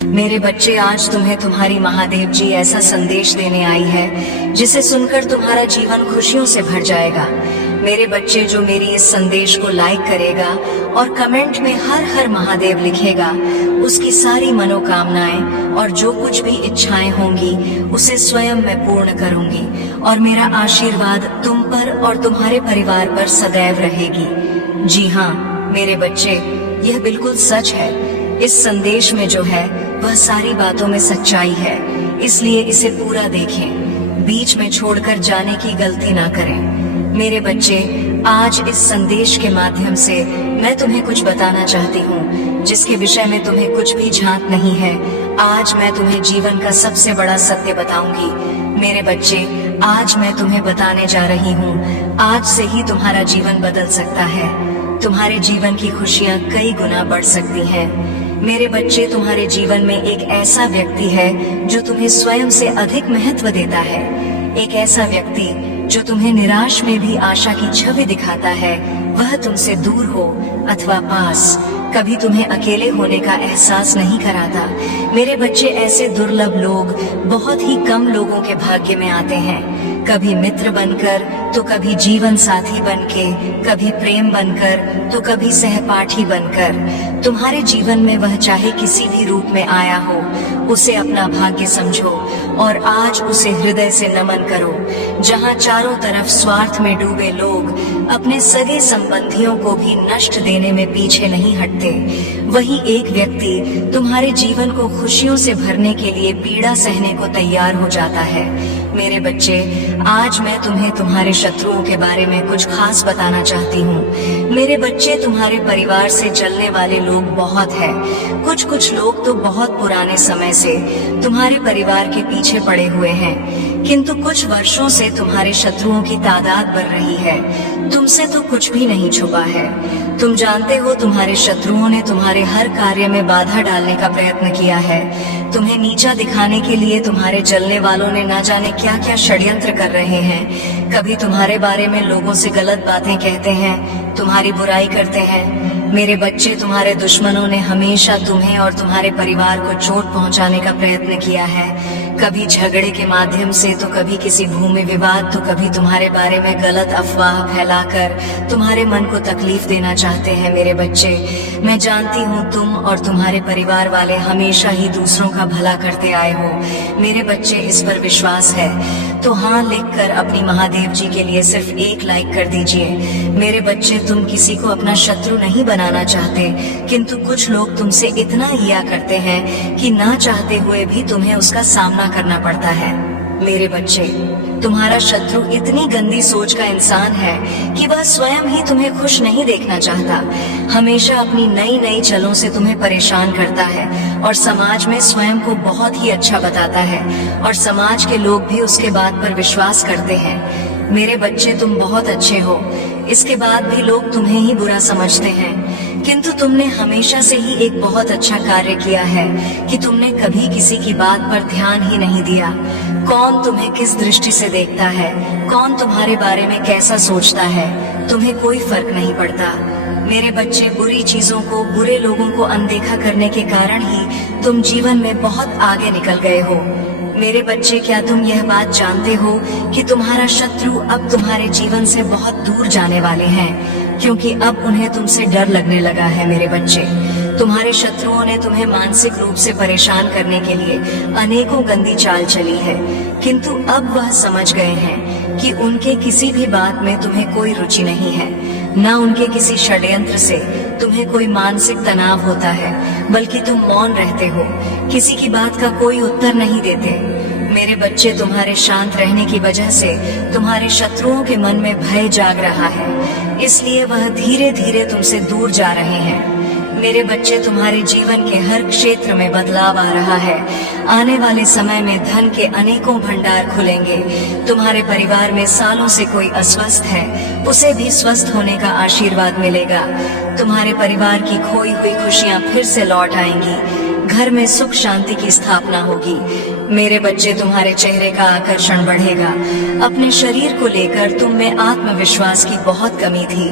मेरे बच्चे, आज तुम्हें तुम्हारी महादेव जी ऐसा संदेश देने आई है जिसे सुनकर तुम्हारा जीवन खुशियों से भर जाएगा। मेरे बच्चे, जो मेरी इस संदेश को लाइक करेगा और कमेंट में हर हर महादेव लिखेगा, उसकी सारी मनोकामनाएं और जो कुछ भी इच्छाएं होंगी उसे स्वयं मैं पूर्ण करूंगी और मेरा आशीर्वाद तुम पर और तुम्हारे परिवार पर सदैव रहेगी। जी हाँ मेरे बच्चे, यह बिल्कुल सच है। इस संदेश में जो है वह सारी बातों में सच्चाई है, इसलिए इसे पूरा देखें, बीच में छोड़कर जाने की गलती ना करें। मेरे बच्चे, आज इस संदेश के माध्यम से मैं तुम्हें कुछ बताना चाहती हूँ जिसके विषय में तुम्हें कुछ भी झांक नहीं है। आज मैं तुम्हें जीवन का सबसे बड़ा सत्य बताऊंगी। मेरे बच्चे, आज मैं तुम्हें बताने जा रही हूँ, आज से ही तुम्हारा जीवन बदल सकता है। तुम्हारे जीवन की खुशियाँ कई गुना बढ़ सकती हैं। मेरे बच्चे, तुम्हारे जीवन में एक ऐसा व्यक्ति है जो तुम्हें स्वयं से अधिक महत्व देता है। एक ऐसा व्यक्ति जो तुम्हें निराश में भी आशा की छवि दिखाता है। वह तुमसे दूर हो अथवा पास, कभी तुम्हें अकेले होने का एहसास नहीं कराता। मेरे बच्चे, ऐसे दुर्लभ लोग बहुत ही कम लोगों के भाग्य में आते हैं। कभी मित्र बनकर तो कभी जीवन साथी बनके, कभी प्रेम बनकर तो कभी सहपाठी बनकर। तुम्हारे जीवन में वह चाहे किसी भी रूप में आया हो, उसे अपना भाग्य समझो और आज उसे हृदय से नमन करो। जहाँ चारों तरफ स्वार्थ में डूबे लोग अपने सगे संबंधियों को भी नष्ट देने में पीछे नहीं हटते, वही एक व्यक्ति तुम्हारे जीवन को खुशियों से भरने के लिए पीड़ा सहने को तैयार हो जाता है। मेरे बच्चे, आज मैं तुम्हें तुम्हारे शत्रुओं के बारे में कुछ खास बताना चाहती हूँ। मेरे बच्चे, तुम्हारे परिवार से जलने वाले लोग बहुत हैं। कुछ लोग तो बहुत पुराने समय से तुम्हारे परिवार के पीछे पड़े हुए हैं, किंतु कुछ वर्षों से तुम्हारे शत्रुओं की तादाद बढ़ रही है। तुमसे तो कुछ भी नहीं छुपा है। तुम जानते हो, तुम्हारे शत्रुओं ने तुम्हारे हर कार्य में बाधा डालने का प्रयत्न किया है। तुम्हें नीचा दिखाने के लिए तुम्हारे जलने वालों ने ना जाने क्या क्या षड्यंत्र कर रहे हैं। कभी तुम्हारे बारे में लोगों से गलत बातें कहते हैं, तुम्हारी बुराई करते हैं। मेरे बच्चे, तुम्हारे दुश्मनों ने हमेशा तुम्हें और तुम्हारे परिवार को चोट पहुंचाने का प्रयत्न किया है। कभी झगड़े के माध्यम से, तो कभी किसी भूमि विवाद, तो कभी तुम्हारे बारे में गलत अफवाह फैलाकर तुम्हारे मन को तकलीफ देना चाहते हैं। मेरे बच्चे, मैं जानती हूँ तुम और तुम्हारे परिवार वाले हमेशा ही दूसरों का भला करते आए हो। मेरे बच्चे, इस पर विश्वास है तो हाँ लिखकर अपनी महादेव जी के लिए सिर्फ एक लाइक कर दीजिए। मेरे बच्चे, तुम किसी को अपना शत्रु नहीं बनाना चाहते, किंतु कुछ लोग तुमसे इतना हिया करते हैं कि ना चाहते हुए भी तुम्हें उसका सामना करना पड़ता है। मेरे बच्चे, तुम्हारा शत्रु इतनी गंदी सोच का इंसान है कि वह स्वयं ही तुम्हें खुश नहीं देखना चाहता। हमेशा अपनी नई नई चालों से तुम्हें परेशान करता है और समाज में स्वयं को बहुत ही अच्छा बताता है और समाज के लोग भी उसके बात पर विश्वास करते हैं। मेरे बच्चे, तुम बहुत अच्छे हो, इसके बाद भी लोग तुम्हें ही बुरा समझते हैं, किंतु तुमने हमेशा से ही एक बहुत अच्छा कार्य किया है कि तुमने कभी किसी की बात पर ध्यान ही नहीं दिया। कौन तुम्हें किस दृष्टि से देखता है, कौन तुम्हारे बारे में कैसा सोचता है, तुम्हें कोई फर्क नहीं पड़ता। मेरे बच्चे, बुरी चीजों को, बुरे लोगों को अनदेखा करने के कारण ही तुम जीवन में बहुत आगे निकल गए हो। मेरे बच्चे, क्या तुम यह बात जानते हो कि तुम्हारा शत्रु अब तुम्हारे जीवन से बहुत दूर जाने वाले हैं, क्योंकि अब उन्हें तुमसे डर लगने लगा है। मेरे बच्चे, तुम्हारे शत्रुओं ने तुम्हें मानसिक रूप से परेशान करने के लिए अनेकों गंदी चाल चली है, किंतु अब वह समझ गए हैं कि उनके किसी भी बात में तुम्हें कोई रुचि नहीं है, न उनके किसी षड्यंत्र से तुम्हें कोई मानसिक तनाव होता है, बल्कि तुम मौन रहते हो, किसी की बात का कोई उत्तर नहीं देते। मेरे बच्चे, तुम्हारे शांत रहने की वजह से तुम्हारे शत्रुओं के मन में भय जाग रहा है, इसलिए वह धीरे धीरे तुमसे दूर जा रहे हैं। मेरे बच्चे, तुम्हारे जीवन के हर क्षेत्र में बदलाव आ रहा है। आने वाले समय में धन के अनेकों भंडार खुलेंगे। तुम्हारे परिवार में सालों से कोई अस्वस्थ है, उसे भी स्वस्थ होने का आशीर्वाद मिलेगा। तुम्हारे परिवार की खोई हुई खुशियां फिर से लौट आएंगी। घर में सुख शांति की स्थापना होगी। मेरे बच्चे, तुम्हारे चेहरे का आकर्षण बढ़ेगा। अपने शरीर को लेकर तुम में आत्मविश्वास की बहुत कमी थी,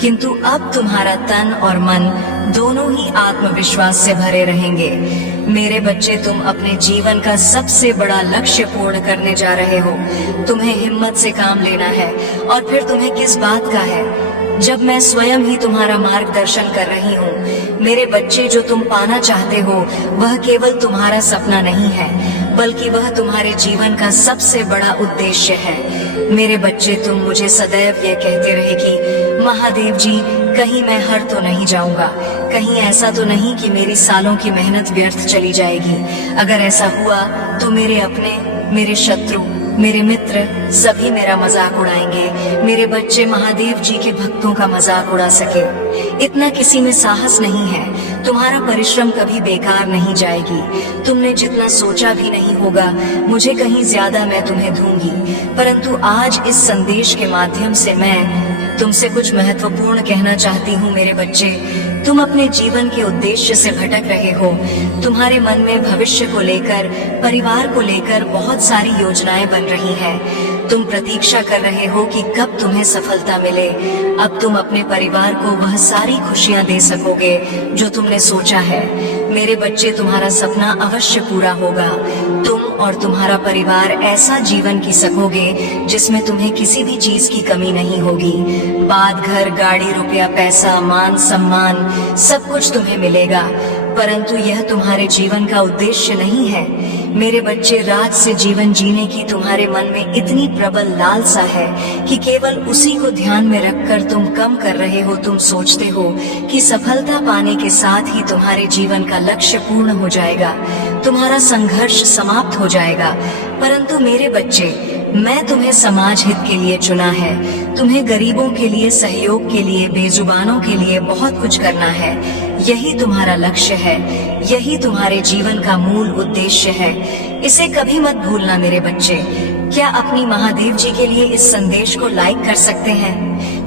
किंतु अब तुम्हारा तन और मन दोनों ही आत्मविश्वास से भरे रहेंगे। मेरे बच्चे, तुम अपने जीवन का सबसे बड़ा लक्ष्य पूर्ण करने जा रहे हो। तुम्हें हिम्मत से काम लेना है, और फिर तुम्हें किस बात का है जब मैं स्वयं ही तुम्हारा मार्गदर्शन कर रही हूँ। मेरे बच्चे, जो तुम पाना चाहते हो वह केवल तुम्हारा सपना नहीं है, बल्कि वह तुम्हारे जीवन का सबसे बड़ा उद्देश्य है। मेरे बच्चे, तुम मुझे सदैव ये कहते रहे कि महादेव जी, कहीं मैं हार तो नहीं जाऊंगा, कहीं ऐसा तो नहीं कि मेरी सालों की मेहनत व्यर्थ चली जाएगी। अगर ऐसा हुआ तो मेरे अपने, मेरे शत्रु, मेरे मित्र सभी मेरा मजाक उड़ाएंगे। मेरे बच्चे, महादेव जी के भक्तों का मजाक उड़ा सके इतना किसी में साहस नहीं है। तुम्हारा परिश्रम कभी बेकार नहीं जाएगी। तुमने जितना सोचा भी नहीं होगा, मुझे कहीं ज्यादा मैं तुम्हें दूंगी। परंतु आज इस संदेश के माध्यम से मैं तुमसे कुछ महत्वपूर्ण कहना चाहती हूँ। मेरे बच्चे, तुम अपने जीवन के उद्देश्य से भटक रहे हो। तुम्हारे मन में भविष्य को लेकर, परिवार को लेकर बहुत सारी योजनाएं बन रही हैं। तुम प्रतीक्षा कर रहे हो कि कब तुम्हें सफलता मिले। अब तुम अपने परिवार को वह सारी खुशियां दे सकोगे जो तुमने सोचा है। मेरे बच्चे, तुम्हारा सपना अवश्य पूरा होगा। तुम और तुम्हारा परिवार ऐसा जीवन जी सकोगे जिसमें तुम्हें किसी भी चीज की कमी नहीं होगी। बात घर, गाड़ी, रुपया, पैसा, मान सम्मान सब कुछ तुम्हें मिलेगा, परंतु यह तुम्हारे जीवन का उद्देश्य नहीं है। मेरे बच्चे, राज से जीवन जीने की तुम्हारे मन में इतनी प्रबल लालसा है कि केवल उसी को ध्यान में रखकर तुम कम कर रहे हो। तुम सोचते हो कि सफलता पाने के साथ ही तुम्हारे जीवन का लक्ष्य पूर्ण हो जाएगा, तुम्हारा संघर्ष समाप्त हो जाएगा। परंतु मेरे बच्चे, मैं तुम्हें समाज हित के लिए चुना है। तुम्हें गरीबों के लिए, सहयोग के लिए, बेजुबानों के लिए बहुत कुछ करना है। यही तुम्हारा लक्ष्य है, यही तुम्हारे जीवन का मूल उद्देश्य है। इसे कभी मत भूलना मेरे बच्चे। क्या अपनी महादेव जी के लिए इस संदेश को लाइक कर सकते हैं?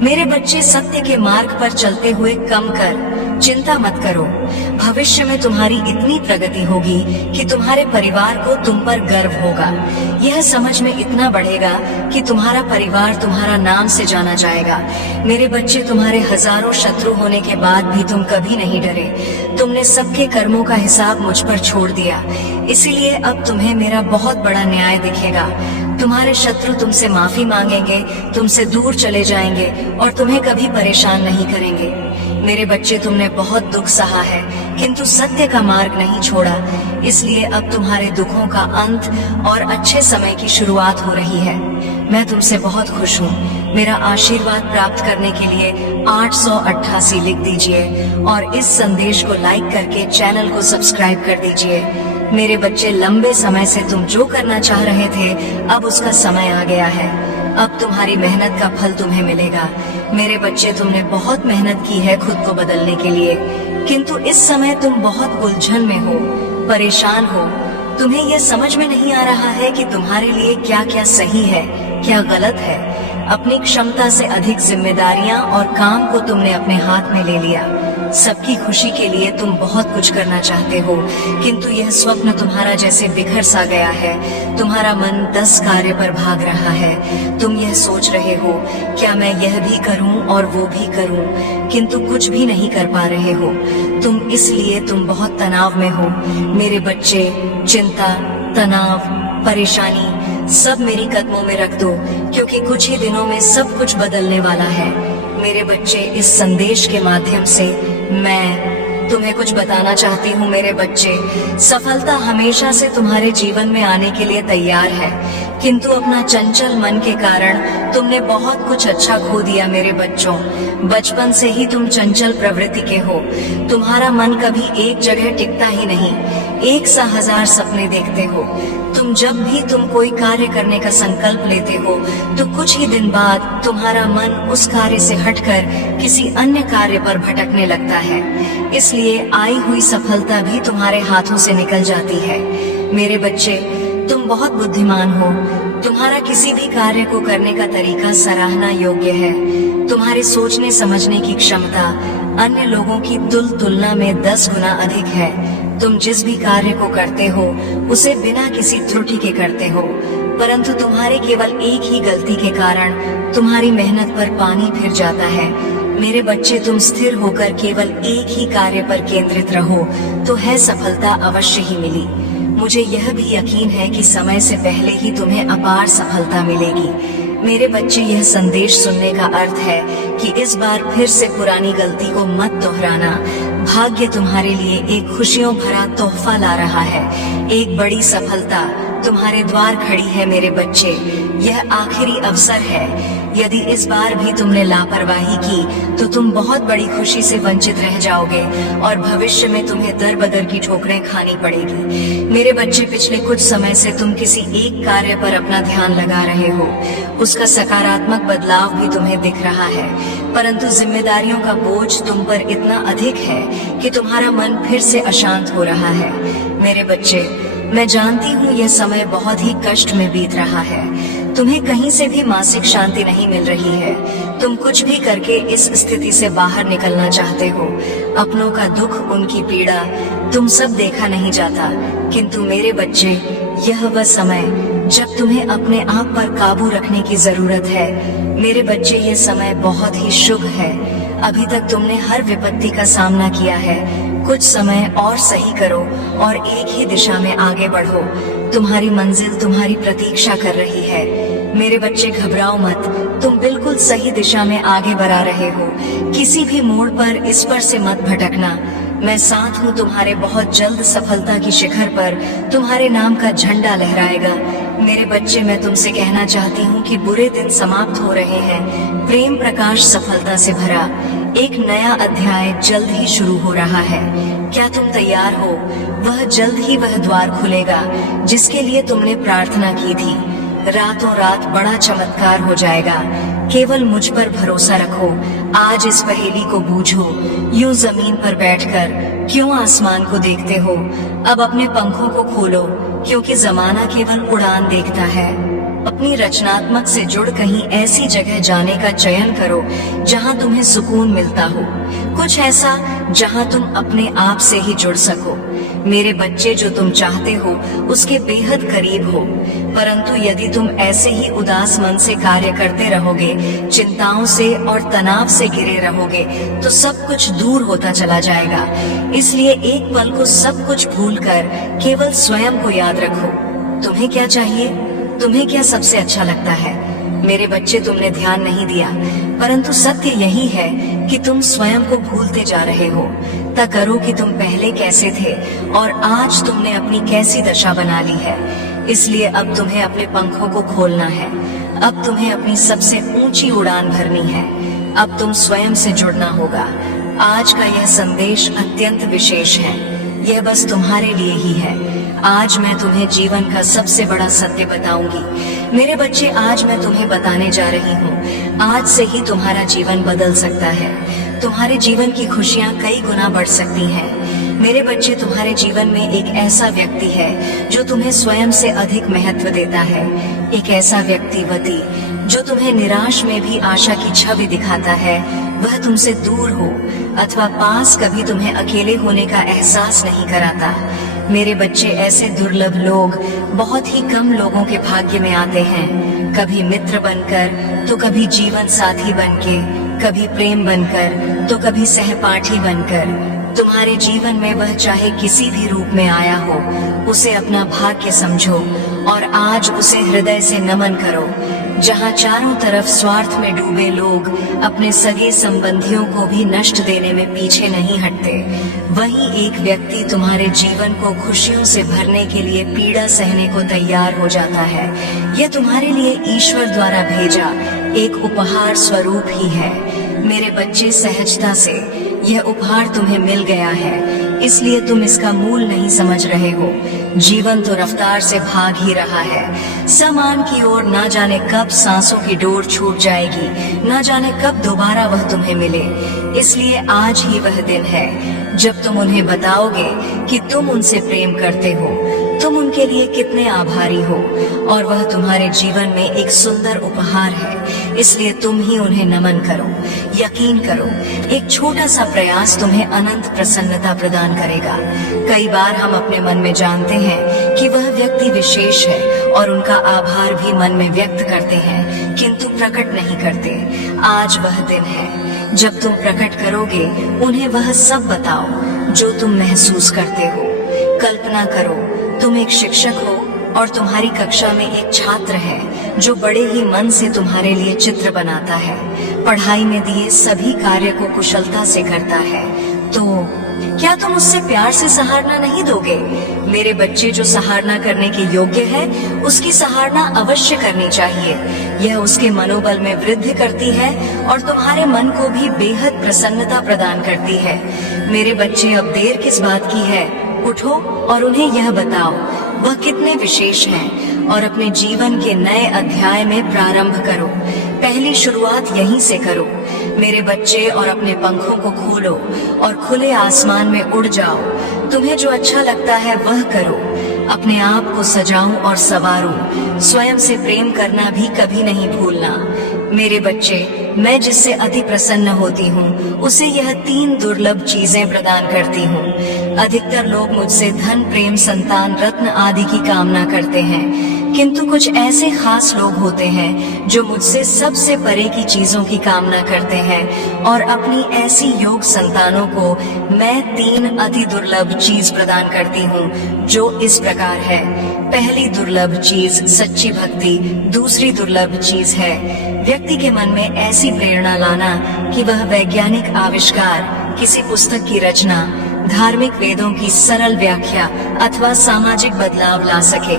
मेरे बच्चे, सत्य के मार्ग पर चलते हुए कम कर चिंता मत करो। भविष्य में तुम्हारी इतनी प्रगति होगी कि तुम्हारे परिवार को तुम पर गर्व होगा। यह समझ में इतना बढ़ेगा कि तुम्हारा परिवार तुम्हारा नाम से जाना जाएगा। मेरे बच्चे, तुम्हारे हजारों शत्रु होने के बाद भी तुम कभी नहीं डरे। तुमने सबके कर्मों का हिसाब मुझ पर छोड़ दिया, इसीलिए अब तुम्हें मेरा बहुत बड़ा न्याय दिखेगा। तुम्हारे शत्रु तुमसे माफी मांगेंगे, तुमसे दूर चले जाएंगे और तुम्हें कभी परेशान नहीं करेंगे। मेरे बच्चे, तुमने बहुत दुख सहा है, किंतु सत्य का मार्ग नहीं छोड़ा, इसलिए अब तुम्हारे दुखों का अंत और अच्छे समय की शुरुआत हो रही है। मैं तुमसे बहुत खुश हूँ। मेरा आशीर्वाद प्राप्त करने के लिए 888 लिख दीजिए और इस संदेश को लाइक करके चैनल को सब्सक्राइब कर दीजिए। मेरे बच्चे, लंबे समय से तुम जो करना चाह रहे थे, अब उसका समय आ गया है। अब तुम्हारी मेहनत का फल तुम्हें मिलेगा। मेरे बच्चे, तुमने बहुत मेहनत की है खुद को बदलने के लिए, किंतु इस समय तुम बहुत उलझन में हो, परेशान हो। तुम्हें यह समझ में नहीं आ रहा है कि तुम्हारे लिए क्या क्या सही है, क्या गलत है। अपनी क्षमता से अधिक जिम्मेदारियां और काम को तुमने अपने हाथ में ले लिया। सबकी खुशी के लिए तुम बहुत कुछ करना चाहते हो, किंतु यह स्वप्न तुम्हारा जैसे बिखर सा गया है। तुम्हारा मन 10 कार्य पर भाग रहा है। तुम यह सोच रहे हो, क्या मैं यह भी करूं और वो भी करूं, किंतु कुछ भी नहीं कर पा रहे हो। तुम बहुत तनाव में हो। मेरे बच्चे, चिंता, तनाव, परेशानी सब मेरी कदमों में रख दो, क्योंकि कुछ ही दिनों में सब कुछ बदलने वाला है। मेरे बच्चे, इस संदेश के माध्यम से मैं तुम्हें कुछ बताना चाहती हूँ। मेरे बच्चे, सफलता हमेशा से तुम्हारे जीवन में आने के लिए तैयार है, किंतु अपना चंचल मन के कारण तुमने बहुत कुछ अच्छा खो दिया। मेरे बच्चों, बचपन से ही तुम चंचल प्रवृत्ति के हो। तुम्हारा मन कभी एक जगह टिकता ही नहीं, एक सा हजार सपने देखते हो। जब भी तुम कोई कार्य करने का संकल्प लेते हो, तो कुछ ही दिन बाद तुम्हारा मन उस कार्य से हटकर किसी अन्य कार्य पर भटकने लगता है। इसलिए आई हुई सफलता भी तुम्हारे हाथों से निकल जाती है। मेरे बच्चे, तुम बहुत बुद्धिमान हो। तुम्हारा किसी भी कार्य को करने का तरीका सराहना योग्य है। तुम्हारे सोचने समझने की क्षमता अन्य लोगों की तुलना में 10 गुना अधिक है। तुम जिस भी कार्य को करते हो उसे बिना किसी त्रुटि के करते हो, परंतु तुम्हारे केवल एक ही गलती के कारण तुम्हारी मेहनत पर पानी फिर जाता है। मेरे बच्चे, तुम स्थिर होकर केवल एक ही कार्य पर केंद्रित रहो तो है सफलता अवश्य ही मिली। मुझे यह भी यकीन है कि समय से पहले ही तुम्हें अपार सफलता मिलेगी। मेरे बच्चे, यह संदेश सुनने का अर्थ है कि इस बार फिर से पुरानी गलती को मत दोहराना। भाग्य तुम्हारे लिए एक खुशियों भरा तोहफा ला रहा है। एक बड़ी सफलता तुम्हारे द्वार खड़ी है मेरे बच्चे। यह आखिरी अवसर है। यदि इस बार भी तुमने लापरवाही की तो तुम बहुत बड़ी खुशी से वंचित रह जाओगे और भविष्य में तुम्हें दर बदर की ठोकरें खानी पड़ेगी। मेरे बच्चे, पिछले कुछ समय से तुम किसी एक कार्य पर अपना ध्यान लगा रहे हो। उसका सकारात्मक बदलाव भी तुम्हें दिख रहा है, परंतु जिम्मेदारियों का बोझ तुम पर इतना अधिक है कि तुम्हारा मन फिर से अशांत हो रहा है। मेरे बच्चे, मैं जानती हूँ यह समय बहुत ही कष्ट में बीत रहा है। तुम्हें कहीं से भी मानसिक शांति नहीं मिल रही है। तुम कुछ भी करके इस स्थिति से बाहर निकलना चाहते हो। अपनों का दुख, उनकी पीड़ा तुम सब देखा नहीं जाता, किंतु मेरे बच्चे, यह वह समय जब तुम्हें अपने आप पर काबू रखने की जरूरत है। मेरे बच्चे, यह समय बहुत ही शुभ है। अभी तक तुमने हर विपत्ति का सामना किया है। कुछ समय और सही करो और एक ही दिशा में आगे बढ़ो। तुम्हारी मंजिल तुम्हारी प्रतीक्षा कर रही है। मेरे बच्चे, घबराओ मत, तुम बिल्कुल सही दिशा में आगे बढ़ा रहे हो। किसी भी मोड़ पर इस पर से मत भटकना। मैं साथ हूँ तुम्हारे। बहुत जल्द सफलता की शिखर पर तुम्हारे नाम का झंडा लहराएगा। मेरे बच्चे, मैं तुमसे कहना चाहती हूँ कि बुरे दिन समाप्त हो रहे हैं। प्रेम प्रकाश सफलता से भरा एक नया अध्याय जल्द ही शुरू हो रहा है। क्या तुम तैयार हो? वह जल्द ही वह द्वार खुलेगा जिसके लिए तुमने प्रार्थना की थी। रातों रात बड़ा चमत्कार हो जाएगा। केवल मुझ पर भरोसा रखो। आज इस पहेली को बूझो। यूं जमीन पर बैठकर क्यों आसमान को देखते हो? अब अपने पंखों को खोलो, क्योंकि जमाना केवल उड़ान देखता है। अपनी रचनात्मक से जुड़ कहीं ऐसी जगह जाने का चयन करो जहां तुम्हें सुकून मिलता हो। कुछ ऐसा जहां तुम अपने आप से ही जुड़ सको। मेरे बच्चे, जो तुम चाहते हो उसके बेहद करीब हो, परंतु यदि तुम ऐसे ही उदास मन से कार्य करते रहोगे, चिंताओं से और तनाव से घिरे रहोगे, तो सब कुछ दूर होता चला जाएगा। इसलिए एक पल को सब कुछ भूलकर केवल स्वयं को याद रखो। तुम्हें क्या चाहिए? तुम्हें क्या सबसे अच्छा लगता है? मेरे बच्चे, तुमने ध्यान नहीं दिया, परंतु सत्य यही है कि तुम स्वयं को भूलते जा रहे हो। तय करो कि तुम पहले कैसे थे और आज तुमने अपनी कैसी दशा बना ली है। इसलिए अब तुम्हें अपने पंखों को खोलना है। अब तुम्हें अपनी सबसे ऊंची उड़ान भरनी है। अब तुम स्वयं से जुड़ना होगा। आज का यह संदेश अत्यंत विशेष है। यह बस तुम्हारे लिए ही है। आज मैं तुम्हें जीवन का सबसे बड़ा सत्य बताऊंगी। मेरे बच्चे, आज मैं तुम्हें बताने जा रही हूँ। आज से ही तुम्हारा जीवन बदल सकता है। तुम्हारे जीवन की खुशियाँ कई गुना बढ़ सकती हैं। मेरे बच्चे, तुम्हारे जीवन में एक ऐसा व्यक्ति है जो तुम्हें स्वयं से अधिक महत्व देता है। एक ऐसा व्यक्ति जो तुम्हें निराश में भी आशा की छवि दिखाता है। वह तुमसे दूर हो अथवा पास कभी तुम्हें अकेले होने का एहसास नहीं कराता। मेरे बच्चे, ऐसे दुर्लभ लोग बहुत ही कम लोगों के भाग्य में आते हैं। कभी मित्र बनकर तो कभी जीवन साथी बनके, कभी प्रेम बनकर तो कभी सहपाठी बनकर। तुम्हारे जीवन में वह चाहे किसी भी रूप में आया हो, उसे अपना भाग्य समझो और आज उसे हृदय से नमन करो। जहाँ चारों तरफ स्वार्थ में डूबे लोग अपने सगे संबंधियों को भी नष्ट देने में पीछे नहीं हटते, वहीं एक व्यक्ति तुम्हारे जीवन को खुशियों से भरने के लिए पीड़ा सहने को तैयार हो जाता है। यह तुम्हारे लिए ईश्वर द्वारा भेजा एक उपहार स्वरूप ही है। मेरे बच्चे, सहजता से यह उपहार तुम्हें मिल गया है, इसलिए तुम इसका मूल नहीं समझ रहे हो। जीवन तो रफ्तार से भाग ही रहा है। समान की ओर ना जाने कब सांसों की डोर छूट जाएगी, ना जाने कब दोबारा वह तुम्हें मिले। इसलिए आज ही वह दिन है जब तुम उन्हें बताओगे कि तुम उनसे प्रेम करते हो। तुम उनके लिए कितने आभारी हो और वह तुम्हारे जीवन में एक सुंदर उपहार है, इसलिए तुम ही उन्हें नमन करो। यकीन करो, एक छोटा सा प्रयास तुम्हें अनंत प्रसन्नता प्रदान करेगा। कई बार हम अपने मन में जानते हैं कि वह व्यक्ति विशेष है और उनका आभार भी मन में व्यक्त करते हैं, किंतु प्रकट नहीं करते। आज वह दिन है जब तुम प्रकट करोगे, उन्हें वह सब बताओ जो तुम महसूस करते हो। कल्पना करो, तुम एक शिक्षक हो और तुम्हारी कक्षा में एक छात्र है जो बड़े ही मन से तुम्हारे लिए चित्र बनाता है, पढ़ाई में दिए सभी कार्य को कुशलता से करता है। तो क्या तुम उससे प्यार से सराहना नहीं दोगे? मेरे बच्चे जो सराहना करने के योग्य है, उसकी सराहना अवश्य करनी चाहिए। यह उसके मनोबल में वृद्धि करती है और तुम्हारे मन को भी बेहद प्रसन्नता प्रदान करती है। मेरे बच्चे, अब देर किस बात की है? उठो और उन्हें यह बताओ वह कितने विशेष हैं और अपने जीवन के नए अध्याय में प्रारंभ करो। पहली शुरुआत यहीं से करो मेरे बच्चे, और अपने पंखों को खोलो और खुले आसमान में उड़ जाओ। तुम्हें जो अच्छा लगता है वह करो। अपने आप को सजाओ और संवारो। स्वयं से प्रेम करना भी कभी नहीं भूलना। मेरे बच्चे, मैं जिससे अति प्रसन्न होती हूँ उसे यह 3 दुर्लभ चीजें प्रदान करती हूँ। अधिकतर लोग मुझसे धन, प्रेम, संतान, रत्न आदि की कामना करते हैं, किंतु कुछ ऐसे खास लोग होते हैं जो मुझसे सबसे परे की चीजों की कामना करते हैं, और अपनी ऐसी योग संतानों को मैं 3 अति दुर्लभ चीज प्रदान करती हूँ, जो इस प्रकार है। पहली दुर्लभ चीज सच्ची भक्ति। दूसरी दुर्लभ चीज है व्यक्ति के मन में ऐसी प्रेरणा लाना कि वह वैज्ञानिक आविष्कार, किसी पुस्तक की रचना, धार्मिक वेदों की सरल व्याख्या अथवा सामाजिक बदलाव ला सके।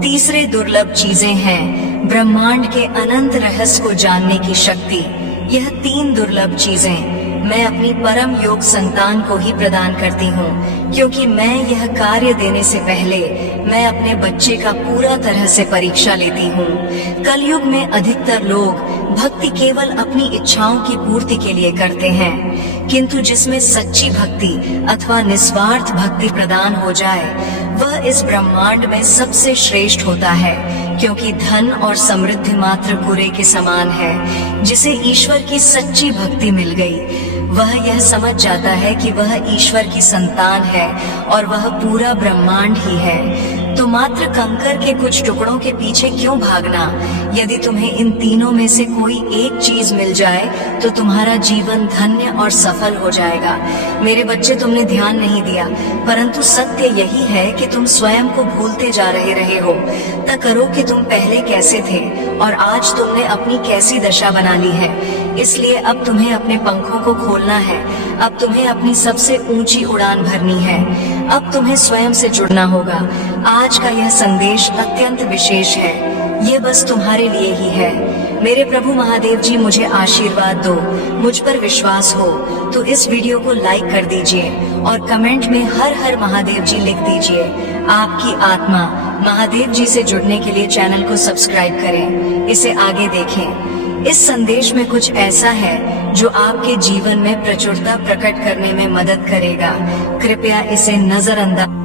तीसरे दुर्लभ चीजें हैं ब्रह्मांड के अनंत रहस्य को जानने की शक्ति। यह 3 दुर्लभ चीजें मैं अपनी परम योग संतान को ही प्रदान करती हूँ, क्योंकि मैं यह कार्य देने से पहले मैं अपने बच्चे का पूरा तरह से परीक्षा लेती हूँ। कलयुग में अधिकतर लोग भक्ति केवल अपनी इच्छाओं की पूर्ति के लिए करते हैं, किंतु जिसमें सच्ची भक्ति अथवा निस्वार्थ भक्ति प्रदान हो जाए, वह इस ब्रह्मांड में सबसे श्रेष्ठ होता है, क्योंकि धन और समृद्धि मात्र बुरे के समान है। जिसे ईश्वर की सच्ची भक्ति मिल गई, वह यह समझ जाता है कि वह ईश्वर की संतान है और वह पूरा ब्रह्मांड ही है। तो मात्र कंकर के कुछ टुकड़ों के पीछे क्यों भागना? यदि तुम्हें इन तीनों में से कोई एक चीज मिल जाए तो तुम्हारा जीवन धन्य और सफल हो जाएगा। मेरे बच्चे, तुमने ध्यान नहीं दिया, परंतु सत्य यही है कि तुम स्वयं को भूलते जा रहे हो। तय करो कि तुम पहले कैसे थे और आज तुमने अपनी कैसी दशा बना ली है। इसलिए अब तुम्हें अपने पंखों को खोलना है। अब तुम्हें अपनी सबसे ऊंची उड़ान भरनी है। अब तुम्हें स्वयं से जुड़ना होगा। आज का यह संदेश अत्यंत विशेष है। ये बस तुम्हारे लिए ही है। मेरे प्रभु महादेव जी, मुझे आशीर्वाद दो। मुझ पर विश्वास हो तो इस वीडियो को लाइक कर दीजिए और कमेंट में हर हर महादेव जी लिख दीजिए। आपकी आत्मा महादेव जी से जुड़ने के लिए चैनल को सब्सक्राइब करें, इसे आगे देखें। इस संदेश में कुछ ऐसा है जो आपके जीवन में प्रचुरता प्रकट करने में मदद करेगा। कृपया इसे नजरअंदाज